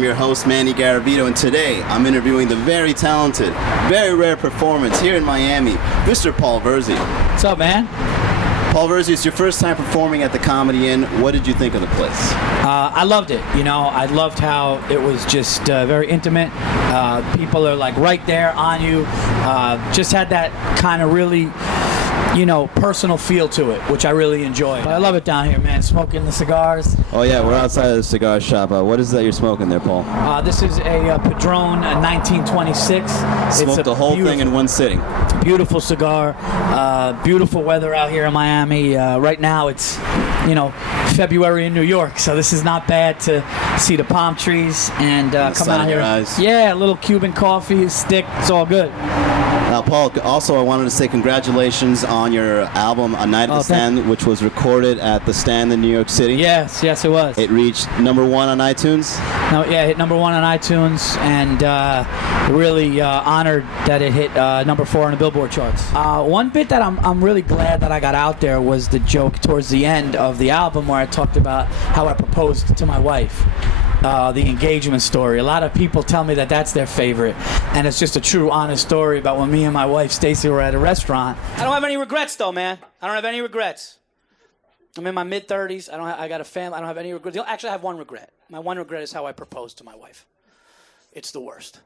I'm your host, Manny Garavito, and today I'm interviewing the very talented, very rare performance here in Miami, Mr. Paul Virzi. What's up, man? Paul Virzi, it's your first time performing at the Comedy Inn. What did you think of the place? I loved it. You know, I loved how it was just very intimate. People are like right there on you. Just had that kind of really, you know, personal feel to it, which I really enjoyed. I love it down here, man. Smoking the cigars. Oh yeah, we're outside of the cigar shop. What is that you're smoking there, Paul? This is a Padron 1926. Smoked the whole thing in one sitting. Beautiful cigar. Beautiful weather out here in Miami. Right now it's, you know, February in New York, so this is not bad to see the palm trees and come out here. Yeah, a little Cuban coffee, stick. It's all good. Now, Paul, also I wanted to say congratulations on your album, A Night at the Stand, which was recorded at the Stand in New York City. Yes, it was. It reached #1 on iTunes? No, yeah, it hit #1 on iTunes, and really honored that it hit #4 on the Billboard charts. One bit that I'm really glad that I got out there was the joke towards the end of the album where I talked about how I proposed to my wife. The engagement story. A lot of people tell me that that's their favorite, and it's just a true, honest story about when me and my wife Stacy were at a restaurant. I don't have any regrets, though, man. I don't have any regrets. I'm in my mid-30s. I got a family. I don't have any regrets. Actually, I have one regret. My one regret is how I proposed to my wife. It's the worst.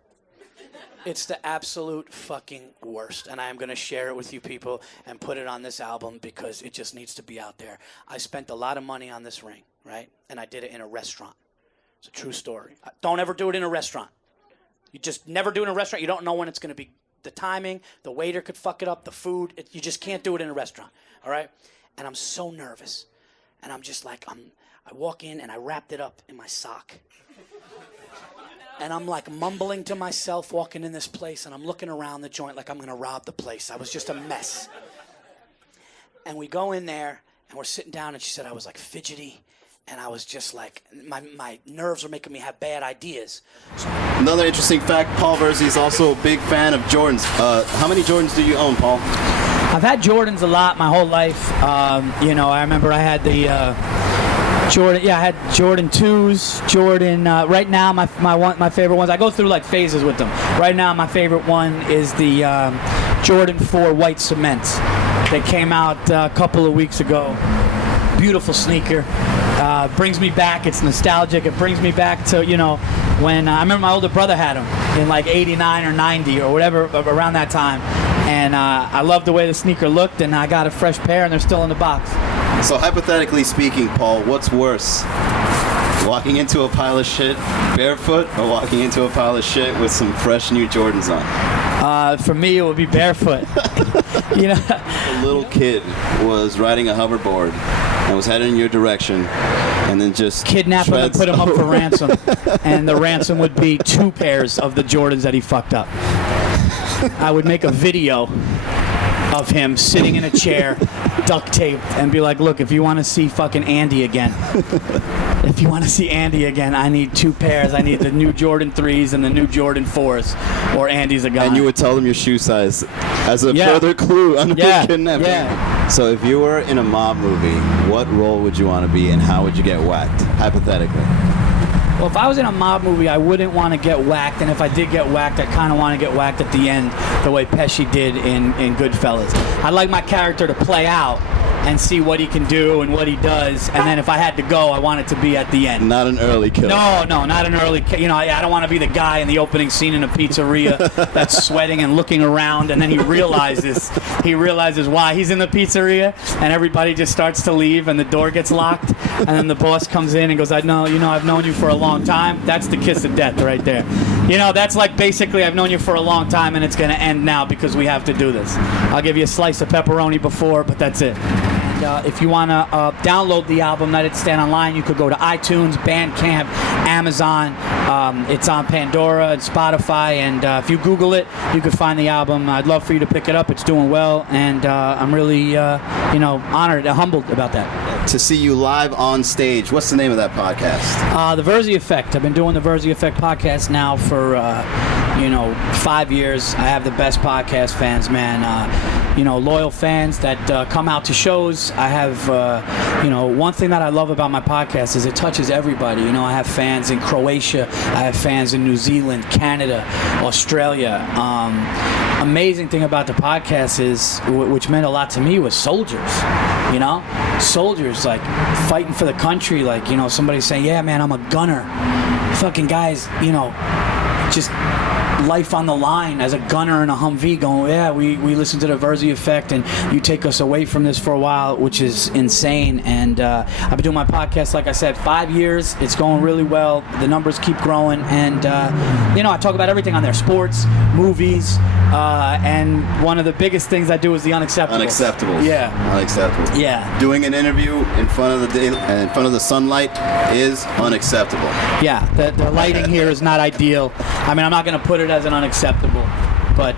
It's the absolute fucking worst, and I am going to share it with you people and put it on this album because it just needs to be out there. I spent a lot of money on this ring, right? And I did it in a restaurant. It's a true story. Don't ever do it in a restaurant. You just never do it in a restaurant. You don't know when it's going to be. The timing, the waiter could fuck it up, the food. You just can't do it in a restaurant, all right? And I'm so nervous. And I'm just like, I walk in and I wrapped it up in my sock. And I'm like mumbling to myself walking in this place, and I'm looking around the joint like I'm going to rob the place. I was just a mess. And we go in there, and we're sitting down, and she said I was like fidgety. And I was just like, my nerves were making me have bad ideas. Another interesting fact, Paul Virzi is also a big fan of Jordans. How many Jordans do you own, Paul? I've had Jordans a lot my whole life. You know, I remember I had the Jordan. Yeah, I had Jordan 2s. Jordan. Right now, my favorite ones. I go through like phases with them. Right now, my favorite one is the Jordan 4 white cement. They came out a couple of weeks ago. Beautiful sneaker. Brings me back. It's nostalgic. It brings me back to, you know, when I remember my older brother had them in like 89 or 90 or whatever around that time. And I loved the way the sneaker looked, and I got a fresh pair, and they're still in the box. So hypothetically speaking, Paul, what's worse? Walking into a pile of shit barefoot or walking into a pile of shit with some fresh new Jordans on? For me, it would be barefoot. You know, a little kid was riding a hoverboard and was headed in your direction, and then just kidnap him and put him up for ransom. And the ransom would be 2 pairs of the Jordans that he fucked up. I would make a video of him sitting in a chair, duct taped, and be like, look, if you want to see fucking Andy again, I need 2 pairs. I need the new Jordan 3s and the new Jordan 4s, or Andy's a guy. And you would tell them your shoe size as a further clue on the kidnapping. Yeah. So if you were in a mob movie, what role would you want to be, and how would you get whacked, hypothetically? Well, if I was in a mob movie, I wouldn't want to get whacked, and if I did get whacked, I kind of want to get whacked at the end, the way Pesci did in Goodfellas. I'd like my character to play out and see what he can do and what he does, and then if I had to go, I want it to be at the end. Not an early kill. No, not an early kill. You know, I don't want to be the guy in the opening scene in a pizzeria that's sweating and looking around, and then he realizes why he's in the pizzeria, and everybody just starts to leave, and the door gets locked, and then the boss comes in and goes, I've known you for a long time. That's the kiss of death right there. You know, that's like basically I've known you for a long time, and it's going to end now because we have to do this. I'll give you a slice of pepperoni before, but that's it. And if you want to download the album Night at the Stand online, you could go to iTunes, Bandcamp, Amazon. It's on Pandora and Spotify. And if you Google it, you can find the album. I'd love for you to pick it up. It's doing well. And I'm really, honored and humbled about that. To see you live on stage, what's the name of that podcast? The Virzi Effect. I've been doing the Virzi Effect podcast now for, 5 years. I have the best podcast fans, man. loyal fans that come out to shows. I have, one thing that I love about my podcast is it touches everybody. I have fans in Croatia, I have fans in New Zealand, Canada, Australia. Amazing thing about the podcast is, which meant a lot to me, was soldiers. Soldiers like fighting for the country. Like, somebody saying, "Yeah, man, I'm a gunner." Fucking guys, just life on the line as a gunner in a Humvee going, "Yeah, we listen to the Virzi Effect, and you take us away from this for a while," which is insane. And I've been doing my podcast, like I said, 5 years. It's going really well. The numbers keep growing. And, I talk about everything on there: sports, movies, and one of the biggest things I do is the unacceptable. Unacceptables. Yeah. Unacceptable. Yeah. Doing an interview in front of the sunlight is unacceptable. Yeah. The lighting here is not ideal. I mean, I'm not going to put it as an unacceptable, but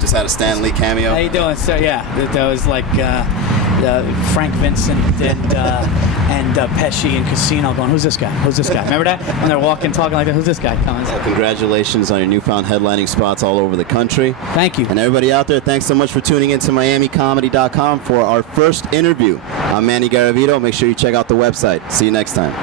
Just had a Stan Lee cameo. How you doing? So yeah, that was like Frank Vincent and Pesci in Casino going, "Who's this guy? Who's this guy?" Remember that? When they're walking, talking like that, "Who's this guy coming?" Congratulations on your newfound headlining spots all over the country. Thank you. And everybody out there, thanks so much for tuning in to MiamiComedy.com for our first interview. I'm Manny Garavito. Make sure you check out the website. See you next time.